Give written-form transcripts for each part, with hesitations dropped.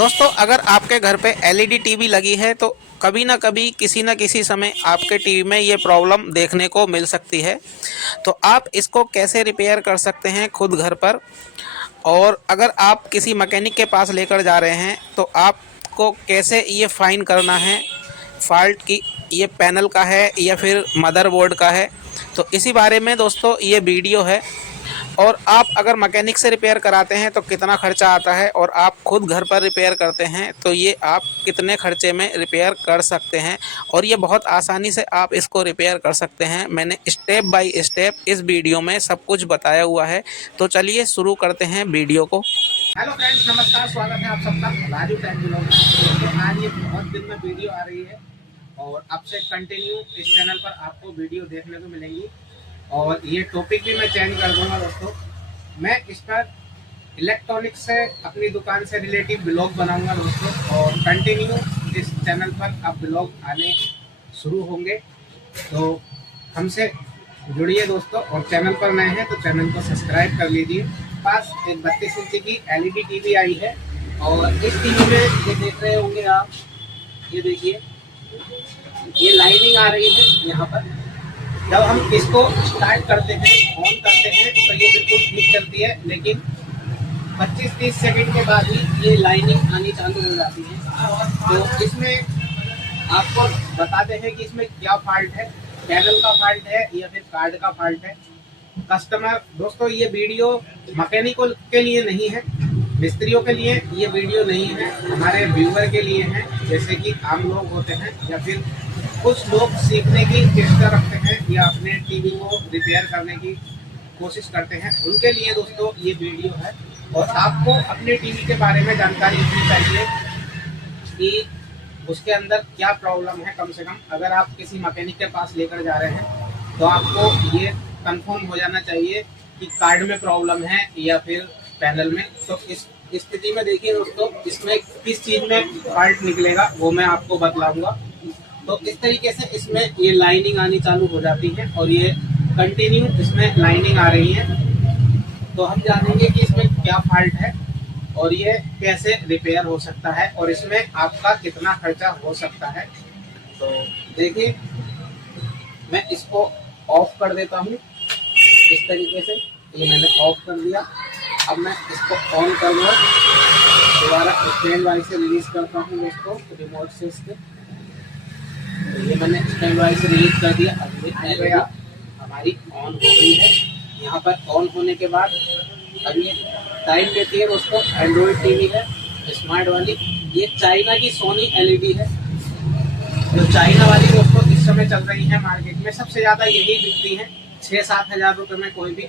दोस्तों, अगर आपके घर पे एलईडी टीवी लगी है तो कभी ना कभी किसी न किसी समय आपके टीवी में ये प्रॉब्लम देखने को मिल सकती है। तो आप इसको कैसे रिपेयर कर सकते हैं खुद घर पर, और अगर आप किसी मैकेनिक के पास लेकर जा रहे हैं तो आपको कैसे ये फाइंड करना है फॉल्ट की ये पैनल का है या फिर मदरबोर्ड का है। तो इसी बारे में दोस्तों ये वीडियो है। और आप अगर मैकेनिक से रिपेयर कराते हैं तो कितना खर्चा आता है, और आप खुद घर पर रिपेयर करते हैं तो ये आप कितने खर्चे में रिपेयर कर सकते हैं, और ये बहुत आसानी से आप इसको रिपेयर कर सकते हैं। मैंने स्टेप बाय स्टेप इस वीडियो में सब कुछ बताया हुआ है। तो चलिए शुरू करते हैं वीडियो को। हेलो फ्रेंड्स, नमस्कार, स्वागत है आप सबका राजू टेक ब्लॉग में। तो आज ये बहुत दिन में वीडियो आ रही है और अब से कंटिन्यू इस चैनल पर आपको वीडियो देखने को मिलेंगी। और ये टॉपिक भी मैं चेंज कर दूंगा दोस्तों। मैं इस पर इलेक्ट्रॉनिक्स से अपनी दुकान से रिलेटिव ब्लॉग बनाऊंगा दोस्तों, और कंटिन्यू इस चैनल पर अब ब्लॉग आने शुरू होंगे। तो हमसे जुड़िए दोस्तों, और चैनल पर नए हैं तो चैनल को सब्सक्राइब कर लीजिए। पास एक 32 इंच की एलईडी टीवी आई है, और इस टीवी में ये देख रहे होंगे आप, ये देखिए ये लाइनिंग आ रही है यहाँ पर। जब हम इसको स्टार्ट करते हैं, ऑन करते हैं, तो ये बिल्कुल ठीक चलती है, लेकिन 25-30 सेकंड के बाद ही ये लाइनिंग आनी चालू हो जाती है। तो इसमें आपको बताते हैं कि इसमें क्या फॉल्ट है, पैनल का फॉल्ट है या फिर कार्ड का फॉल्ट है। कस्टमर दोस्तों, ये वीडियो मैकेनिकों के लिए नहीं है, मिस्त्रियों के लिए ये वीडियो नहीं है, हमारे व्यूअर के लिए है। जैसे कि आम लोग होते हैं या फिर कुछ लोग सीखने की चेष्टा रखते हैं या अपने टीवी को रिपेयर करने की कोशिश करते हैं, उनके लिए दोस्तों ये वीडियो है। और आपको अपने टीवी के बारे में जानकारी होनी चाहिए कि उसके अंदर क्या प्रॉब्लम है। कम से कम अगर आप किसी मैकेनिक के पास लेकर जा रहे हैं तो आपको ये कंफर्म हो जाना चाहिए कि कार्ड में प्रॉब्लम है या फिर पैनल में। तो इस स्थिति में देखिए दोस्तों, इसमें किस चीज़ में फॉल्ट निकलेगा वो मैं आपको बतलाऊंगा। तो इस तरीके से इसमें ये लाइनिंग आनी चालू हो जाती है, और ये कंटिन्यू इसमें लाइनिंग आ रही है। तो हम जानेंगे कि इसमें क्या फॉल्ट है और ये कैसे रिपेयर हो सकता है, और इसमें आपका कितना खर्चा हो सकता है। तो देखिए, मैं इसको ऑफ कर देता हूँ इस तरीके से। ये मैंने ऑफ कर दिया। अब मैं इसको ऑन करूँगा, दोबारा स्टैंड बाई से रिलीज करता हूँ दोस्तों रिमोट से इसके। तो ये मैंने स्टैंड बाई से रिलीज कर दिया। अब ये हमारी ऑन हो गई है। यहाँ पर ऑन होने के बाद अब ये टाइम देती है दोस्तों। एंड्रॉइड टीवी है, स्मार्ट वाली। ये चाइना की सोनी एलईडी है, जो चाइना वाली दोस्तों इस समय चल रही है मार्केट में। सबसे ज़्यादा यही बिकती है। 6-7 हज़ार रुपये में कोई भी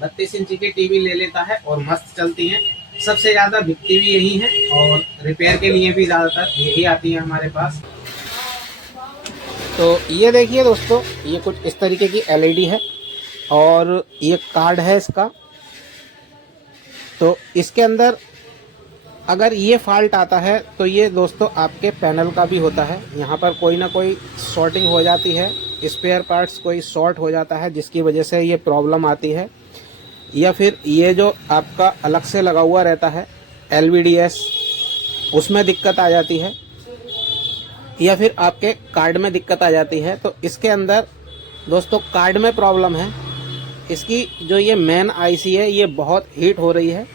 32 इंच की टीवी ले लेता है और मस्त चलती हैं। सबसे ज़्यादा बिकती भी यही है, और रिपेयर के लिए भी ज़्यादातर यही आती है हमारे पास। तो ये देखिए दोस्तों, ये कुछ इस तरीके की एलईडी है, और ये कार्ड है इसका। तो इसके अंदर अगर ये फॉल्ट आता है तो ये दोस्तों आपके पैनल का भी होता है। यहाँ पर कोई ना कोई शॉर्टिंग हो जाती है, स्पेयर पार्ट्स कोई शॉर्ट हो जाता है, जिसकी वजह से ये प्रॉब्लम आती है। या फिर ये जो आपका अलग से लगा हुआ रहता है LVDS, उसमें दिक्कत आ जाती है, या फिर आपके कार्ड में दिक्कत आ जाती है। तो इसके अंदर दोस्तों कार्ड में प्रॉब्लम है। इसकी जो ये मेन आईसी है ये बहुत हीट हो रही है।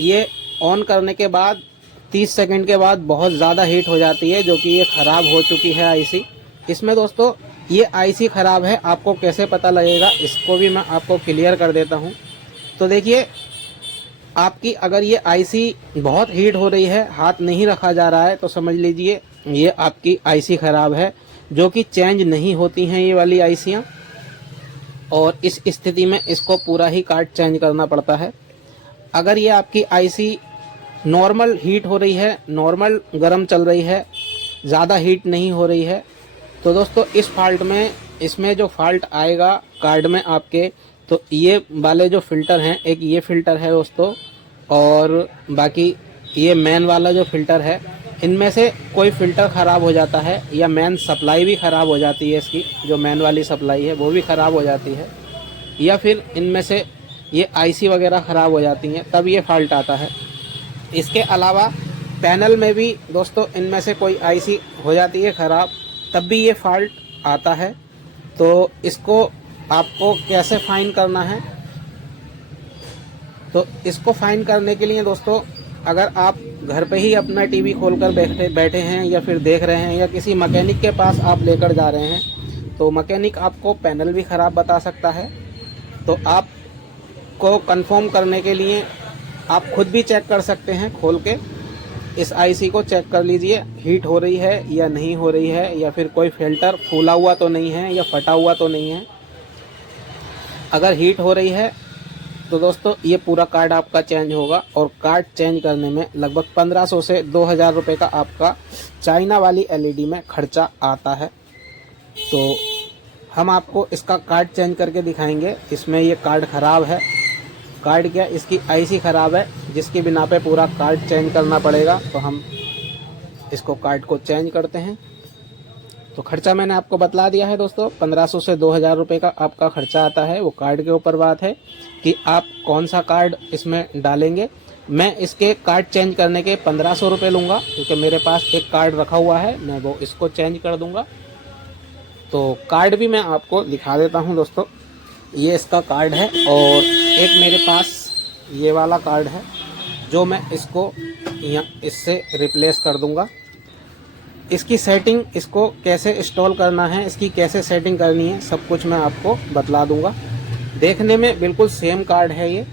ये ऑन करने के बाद 30 सेकंड के बाद बहुत ज़्यादा हीट हो जाती है, जो कि ये ख़राब हो चुकी है आईसी। इसमें दोस्तों ये आईसी ख़राब है, आपको कैसे पता लगेगा इसको भी मैं आपको क्लियर कर देता हूँ। तो देखिए, आपकी अगर ये आईसी बहुत हीट हो रही है, हाथ नहीं रखा जा रहा है, तो समझ लीजिए ये आपकी आईसी ख़राब है, जो कि चेंज नहीं होती हैं ये वाली आईसियाँ। और इस स्थिति में इसको पूरा ही कार्ड चेंज करना पड़ता है। अगर ये आपकी आईसी नॉर्मल हीट हो रही है, नॉर्मल गर्म चल रही है, ज़्यादा हीट नहीं हो रही है, तो दोस्तों इस फॉल्ट में, इसमें जो फॉल्ट आएगा कार्ड में आपके, तो ये वाले जो फ़िल्टर हैं, एक ये फ़िल्टर है दोस्तों, और बाकी ये मेन वाला जो फ़िल्टर है, इनमें से कोई फ़िल्टर ख़राब हो जाता है, या मेन सप्लाई भी ख़राब हो जाती है। इसकी जो मेन वाली सप्लाई है वो भी ख़राब हो जाती है, या फिर इनमें से ये आईसी वगैरह ख़राब हो जाती हैं, तब ये फॉल्ट आता है। इसके अलावा पैनल में भी दोस्तों इनमें से कोई आईसी हो जाती है ख़राब, तब भी ये फॉल्ट आता है। तो इसको आपको कैसे फाइन करना है, तो इसको फाइन करने के लिए दोस्तों, अगर आप घर पे ही अपना टीवी खोलकर बैठे हैं या फिर देख रहे हैं या किसी मैकेनिक के पास आप लेकर जा रहे हैं, तो मैकेनिक आपको पैनल भी ख़राब बता सकता है। तो आपको कंफर्म करने के लिए आप खुद भी चेक कर सकते हैं, खोल के इस आईसी को चेक कर लीजिए, हीट हो रही है या नहीं हो रही है, या फिर कोई फिल्टर फूला हुआ तो नहीं है या फटा हुआ तो नहीं है। अगर हीट हो रही है तो दोस्तों ये पूरा कार्ड आपका चेंज होगा, और कार्ड चेंज करने में लगभग 1500 से 2000 रुपये का आपका चाइना वाली एलईडी में खर्चा आता है। तो हम आपको इसका कार्ड चेंज करके दिखाएंगे। इसमें ये कार्ड ख़राब है, कार्ड क्या, इसकी आईसी ख़राब है, जिसकी बिना पे पूरा कार्ड चेंज करना पड़ेगा। तो हम इसको कार्ड को चेंज करते हैं। तो खर्चा मैंने आपको बतला दिया है दोस्तों, 1500 से 2000 रुपये का आपका खर्चा आता है। वो कार्ड के ऊपर बात है कि आप कौन सा कार्ड इसमें डालेंगे। मैं इसके कार्ड चेंज करने के 1500 रुपये लूँगा, क्योंकि मेरे पास एक कार्ड रखा हुआ है, मैं वो इसको चेंज कर दूँगा। तो कार्ड भी मैं आपको दिखा देता हूँ दोस्तों, ये इसका कार्ड है, और एक मेरे पास ये वाला कार्ड है जो मैं इसको इससे रिप्लेस कर दूँगा। इसकी सेटिंग, इसको कैसे इंस्टॉल करना है, इसकी कैसे सेटिंग करनी है, सब कुछ मैं आपको बतला दूंगा। देखने में बिल्कुल सेम कार्ड है, ये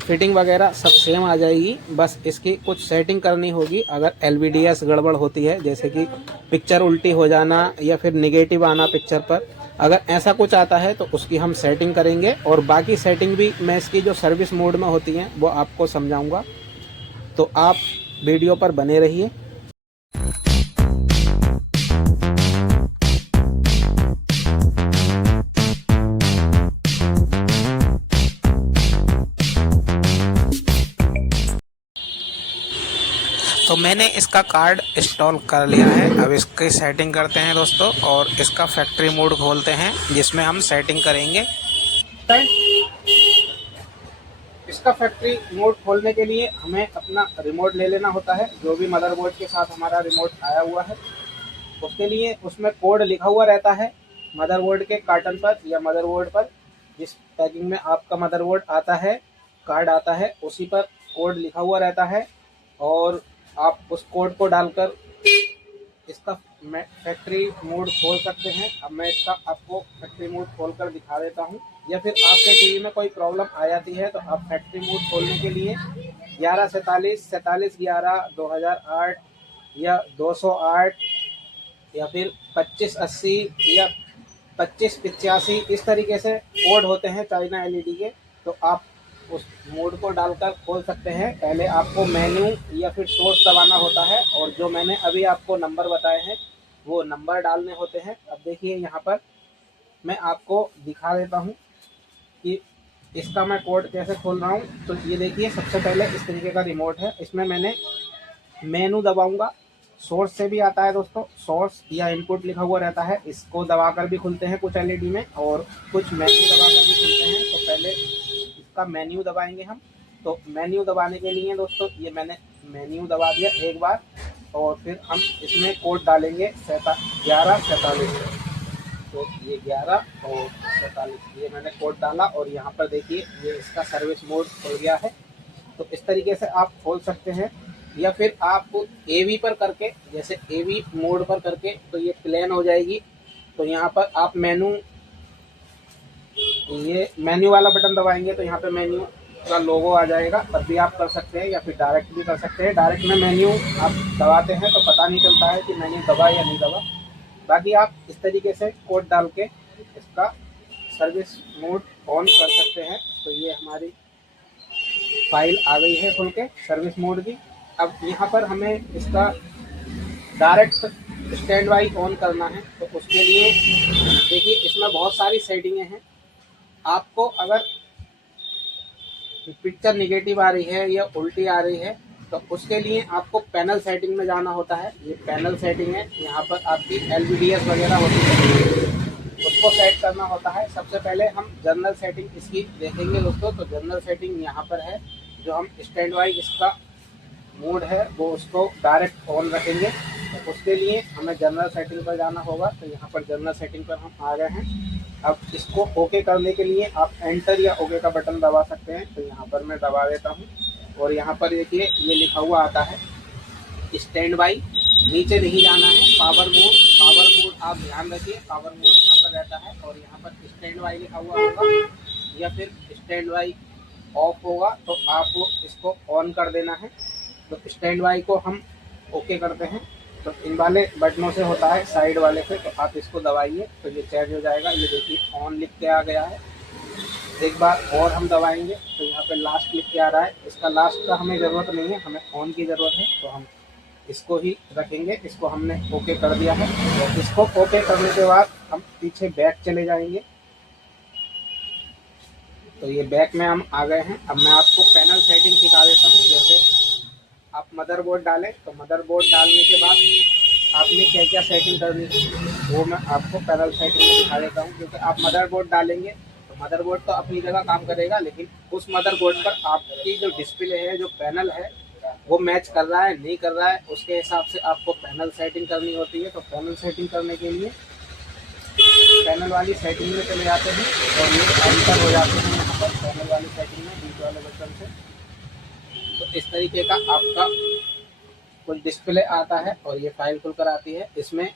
फिटिंग वगैरह सब सेम आ जाएगी, बस इसकी कुछ सेटिंग करनी होगी। अगर एलवीडीएस गड़बड़ होती है, जैसे कि पिक्चर उल्टी हो जाना या फिर निगेटिव आना पिक्चर पर, अगर ऐसा कुछ आता है तो उसकी हम सेटिंग करेंगे, और बाकी सेटिंग भी मैं इसकी जो सर्विस मोड में होती हैं वो आपको समझाऊँगा। तो आप वीडियो पर बने रहिए। तो मैंने इसका कार्ड इंस्टॉल कर लिया है। अब इसकी सेटिंग करते हैं दोस्तों, और इसका फैक्ट्री मोड खोलते हैं जिसमें हम सेटिंग करेंगे। इसका फैक्ट्री मोड खोलने के लिए हमें अपना रिमोट ले लेना होता है, जो भी मदरबोर्ड के साथ हमारा रिमोट आया हुआ है। उसके लिए उसमें कोड लिखा हुआ रहता है मदरबोर्ड के कार्टन पर या मदरबोर्ड पर, जिस पैकिंग में आपका मदरबोर्ड आता है, कार्ड आता है, उसी पर कोड लिखा हुआ रहता है। और आप उस कोड को डालकर इसका फैक्ट्री मोड खोल सकते हैं। अब मैं इसका आपको फैक्ट्री मोड खोलकर दिखा देता हूं। या फिर आपके टीवी में कोई प्रॉब्लम आ जाती है तो आप फैक्ट्री मोड खोलने के लिए 1147 47 11 2008 या 208 या फिर 2580 या 2585 इस तरीके से कोड होते हैं चाइना एलईडी के, तो आप उस मोड को डालकर खोल सकते हैं। पहले आपको मेन्यू या फिर सोर्स दबाना होता है, और जो मैंने अभी आपको नंबर बताए हैं वो नंबर डालने होते हैं। अब देखिए यहाँ पर मैं आपको दिखा देता हूँ कि इसका मैं कोड कैसे खोल रहा हूँ। तो ये देखिए, सबसे पहले इस तरीके का रिमोट है, इसमें मैंने मेनू दबाऊंगा। सोर्स से भी आता है दोस्तों, सोर्स या इनपुट लिखा हुआ रहता है, इसको दबाकर भी खुलते हैं कुछ एलईडी में, और कुछ मेन्यू दबाकर भी खुलते हैं। तो पहले इसका मेन्यू दबाएंगे हम। तो मेन्यू दबाने के लिए दोस्तों ये मैंने मेन्यू दबा दिया एक बार, और फिर हम इसमें कोड डालेंगे 1147। तो ये 11 और 47 ये मैंने कोड डाला, और यहाँ पर देखिए ये इसका सर्विस मोड खुल गया है। तो इस तरीके से आप खोल सकते हैं। या फिर आप एवी पर करके, जैसे एवी मोड पर करके, तो ये प्लेन हो जाएगी। तो यहाँ पर आप ये मेन्यू वाला बटन दबाएंगे तो यहाँ पे मेन्यू का लोगो आ जाएगा, तब भी आप कर सकते हैं, या फिर डायरेक्ट भी कर सकते हैं। डायरेक्ट में मेन्यू आप दबाते हैं तो पता नहीं चलता है कि मेन्यू दबा या नहीं दबा। बाकी आप इस तरीके से कोड डाल के इसका सर्विस मोड ऑन कर सकते हैं। तो ये हमारी फाइल आ गई है खुल के सर्विस मोड की। अब यहाँ पर हमें इसका डायरेक्ट स्टैंड बाई ऑन करना है। तो उसके लिए देखिए इसमें बहुत सारी सेटिंगें हैं। आपको अगर पिक्चर निगेटिव आ रही है या उल्टी आ रही है तो उसके लिए आपको पैनल सेटिंग में जाना होता है। ये पैनल सेटिंग है, यहाँ पर आपकी एलवीडीएस वगैरह होती है, उसको सेट करना होता है। सबसे पहले हम जनरल सेटिंग इसकी देखेंगे दोस्तों। तो जनरल सेटिंग यहाँ पर है, जो हम स्टैंड बाई इसका मोड है वो उसको डायरेक्ट ऑन रखेंगे। तो उसके लिए हमें जनरल सेटिंग पर जाना होगा। तो यहाँ पर जनरल सेटिंग पर हम आ गए हैं। अब इसको ओके करने के लिए आप एंटर या ओके का बटन दबा सकते हैं। तो यहाँ पर मैं दबा देता हूँ और यहाँ पर देखिए ये लिखा हुआ आता है स्टैंड बाई। नीचे नहीं जाना है, पावर मोड। पावर मोड आप ध्यान रखिए, पावर मोड यहाँ पर रहता है और यहाँ पर स्टैंड बाई लिखा हुआ होगा या फिर स्टैंड बाई ऑफ होगा। तो आपको इसको ऑन कर देना है। तो स्टैंड बाई को हम ओके करते हैं। तो इन वाले बटनों से होता है, साइड वाले से। तो आप इसको दबाइए तो ये चेंज हो जाएगा। ये देखिए ऑन लिख के आ गया है। एक बार और हम दबाएंगे तो यहाँ पे लास्ट लिख के आ रहा है। इसका लास्ट का हमें ज़रूरत नहीं है, हमें ऑन की ज़रूरत है। तो हम इसको ही रखेंगे। इसको हमने ओके कर दिया है। तो इसको ओके करने के बाद हम पीछे बैक चले जाएंगे। तो ये बैक में हम आ गए हैं। अब मैं आपको पैनल सेटिंग सिखा देता हूँ। जैसे आप मदरबोर्ड डालें तो मदरबोर्ड डालने के बाद आपने क्या क्या सेटिंग करनी है वो मैं आपको पैनल सेटिंग में दिखा देता हूँ। क्योंकि आप मदरबोर्ड डालेंगे तो मदरबोर्ड तो अपनी जगह काम करेगा, लेकिन उस मदरबोर्ड पर आपकी जो डिस्प्ले है, जो पैनल है, वो मैच कर रहा है नहीं कर रहा है, उसके हिसाब से आपको पैनल सेटिंग करनी होती है। तो पैनल सेटिंग करने के लिए पैनल वाली सेटिंग में चले जाते हैं और ये एंटर हो जाते हैं यहाँ पर पैनल वाली सेटिंग में बीच वाले बटन से। तो इस तरीके का आपका कुछ डिस्प्ले आता है और ये फाइल खुलकर आती है। इसमें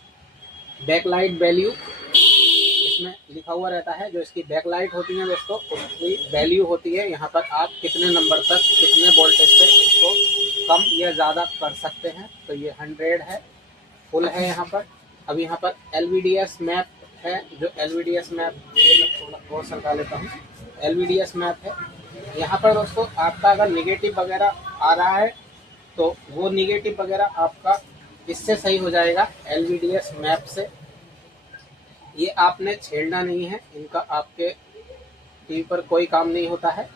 बैकलाइट वैल्यू इसमें लिखा हुआ रहता है। जो इसकी बैकलाइट होती है दोस्तों, उसकी वैल्यू होती है। यहाँ पर आप कितने नंबर तक, कितने वोल्टेज से इसको कम या ज़्यादा कर सकते हैं। तो ये 100 है, फुल है यहाँ पर। अब यहाँ पर LVDS मैप है। जो LVDS मैप, ये मैं थोड़ा और सरका लेता हूँ। LVDS मैप है यहाँ पर दोस्तों। आपका अगर निगेटिव वगैरह आ रहा है तो वो निगेटिव वगैरह आपका इससे सही हो जाएगा, LVDS मैप से। ये आपने छेड़ना नहीं है, इनका आपके टीवी पर कोई काम नहीं होता है।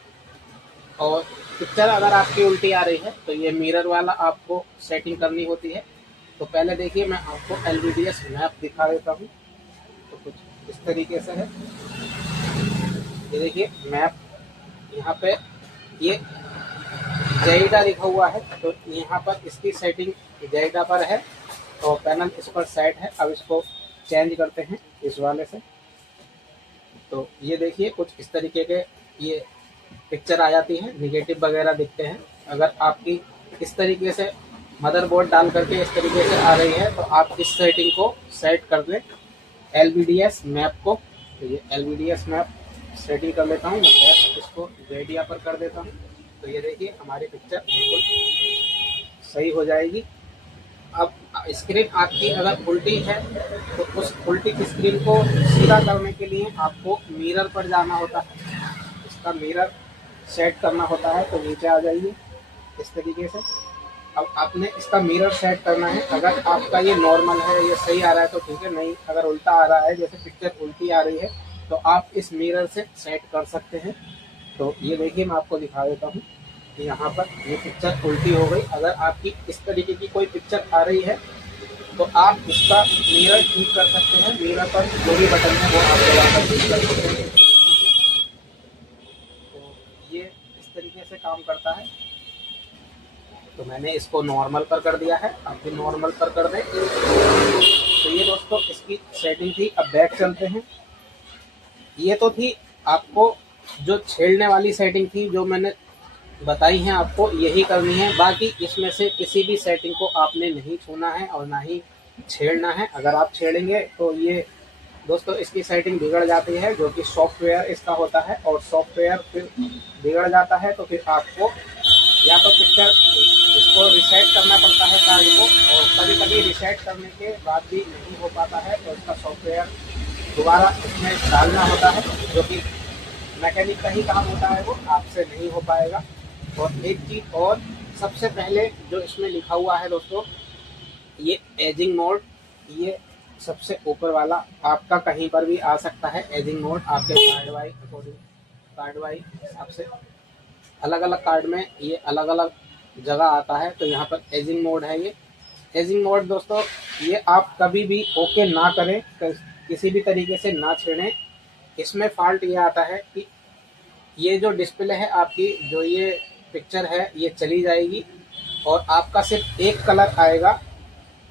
और पिक्चर अगर आपकी उल्टी आ रही है तो ये मिरर वाला आपको सेटिंग करनी होती है। तो पहले देखिए मैं आपको LVDS मैप दिखा देता हूँ। तो कुछ इस तरीके से है। ये देखिए मैप, यहाँ पे ये जाइडा लिखा हुआ है। तो यहाँ पर इसकी सेटिंग जाइडा पर है तो पैनल इस पर सेट है। अब इसको चेंज करते हैं इस वाले से। तो ये देखिए कुछ इस तरीके के ये पिक्चर आ जाती है, निगेटिव वगैरह दिखते हैं। अगर आपकी इस तरीके से मदरबोर्ड डाल करके इस तरीके से आ रही है तो आप इस सेटिंग को सेट कर दें, LVDS मैप को। तो ये LVDS मैप सेटिंग कर लेता हूँ मैं। इसको रेडिया पर कर देता हूँ। तो ये देखिए हमारी पिक्चर बिल्कुल सही हो जाएगी। अब स्क्रीन आपकी अगर उल्टी है तो उस उल्टी स्क्रीन को सीधा करने के लिए आपको मिरर पर जाना होता है। इसका मिरर सेट करना होता है। तो नीचे आ जाइए इस तरीके से। अब आपने इसका मिरर सेट करना है। अगर आपका ये नॉर्मल है, ये सही आ रहा है तो ठीक है, नहीं अगर उल्टा आ रहा है, जैसे पिक्चर उल्टी आ रही है, तो आप इस मिरर से सेट कर सकते हैं। तो ये देखिए मैं आपको दिखा देता हूँ कि यहाँ पर ये पिक्चर उल्टी हो गई। अगर आपकी इस तरीके की कोई पिक्चर आ रही है तो आप इसका मिरर ठीक कर सकते हैं। मिरर पर जो भी बटन है वो आप दबाकर ठीक कर सकते हैं। तो ये इस तरीके से काम करता है। तो मैंने इसको नॉर्मल पर कर दिया है, आप भी नॉर्मल पर कर दें। तो ये दोस्तों इसकी सेटिंग थी। अब बैक चलते हैं। ये तो थी आपको जो छेड़ने वाली सेटिंग थी, जो मैंने बताई हैं आपको, यही करनी है। बाकी इसमें से किसी भी सेटिंग को आपने नहीं छूना है और ना ही छेड़ना है। अगर आप छेड़ेंगे तो ये दोस्तों इसकी सेटिंग बिगड़ जाती है, जो कि सॉफ्टवेयर इसका होता है। और सॉफ्टवेयर फिर बिगड़ जाता है तो फिर आपको या तो पिक्चर इसको रिसेट करना पड़ता है कार्ड को, और कभी कभी रिसेट करने के बाद भी नहीं हो पाता है तो इसका सॉफ्टवेयर दोबारा इसमें डालना होता है, जो कि मैकेनिक का ही काम होता है, वो आपसे नहीं हो पाएगा। और एक चीज़ और, सबसे पहले जो इसमें लिखा हुआ है दोस्तों, ये एजिंग मोड, ये सबसे ऊपर वाला आपका कहीं पर भी आ सकता है। एजिंग मोड आपके card wise according, card wise हिसाब से अलग अलग कार्ड में ये अलग अलग जगह आता है। तो यहाँ पर एजिंग मोड है। ये एजिंग मोड दोस्तों, ये आप कभी भी ओके ना करें, किसी भी तरीके से ना छेड़ें। इसमें फॉल्ट ये आता है कि ये जो डिस्प्ले है आपकी, जो ये पिक्चर है, ये चली जाएगी और आपका सिर्फ एक कलर आएगा,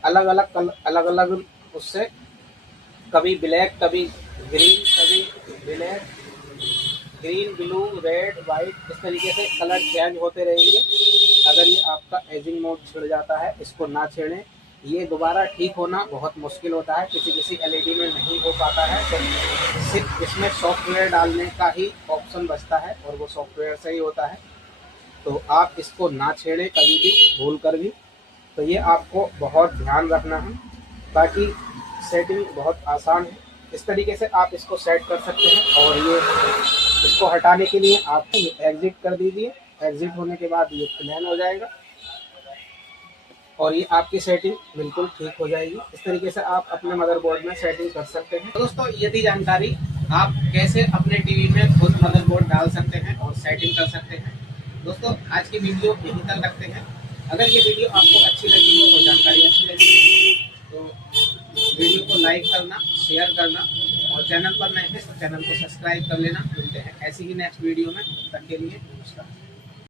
अलग अलग उससे, कभी ब्लैक, कभी ग्रीन, कभी black, green, blue, red, white, इस तरीके से कलर चेंज होते रहेंगे। अगर ये आपका एजिंग मोड छिड़ जाता है, इसको ना छेड़ें। ये दोबारा ठीक होना बहुत मुश्किल होता है, किसी किसी एलईडी में नहीं हो पाता है, तो सिर्फ इसमें सॉफ्टवेयर डालने का ही ऑप्शन बचता है और वो सॉफ्टवेयर से ही होता है। तो आप इसको ना छेड़ें कभी भी, भूल कर भी। तो ये आपको बहुत ध्यान रखना है। बाकी सेटिंग बहुत आसान है, इस तरीके से आप इसको सेट कर सकते हैं। और ये इसको हटाने के लिए आप एग्जिट कर दीजिए, एग्जिट होने के बाद ये प्लेन हो जाएगा और ये आपकी सेटिंग बिल्कुल ठीक हो जाएगी। इस तरीके से आप अपने मदरबोर्ड में सेटिंग कर सकते हैं। तो दोस्तों ये थी जानकारी, आप कैसे अपने टीवी में खुद मदरबोर्ड डाल सकते हैं और सेटिंग कर सकते हैं। दोस्तों आज की वीडियो यहीं तक रखते हैं। अगर ये वीडियो आपको अच्छी लगी हो और जानकारी अच्छी लगी हो तो वीडियो को लाइक करना, शेयर करना और चैनल पर नए हैं तो चैनल को सब्सक्राइब कर लेना। मिलते हैं ऐसी ही नेक्स्ट वीडियो में, तब तक के लिए नमस्कार।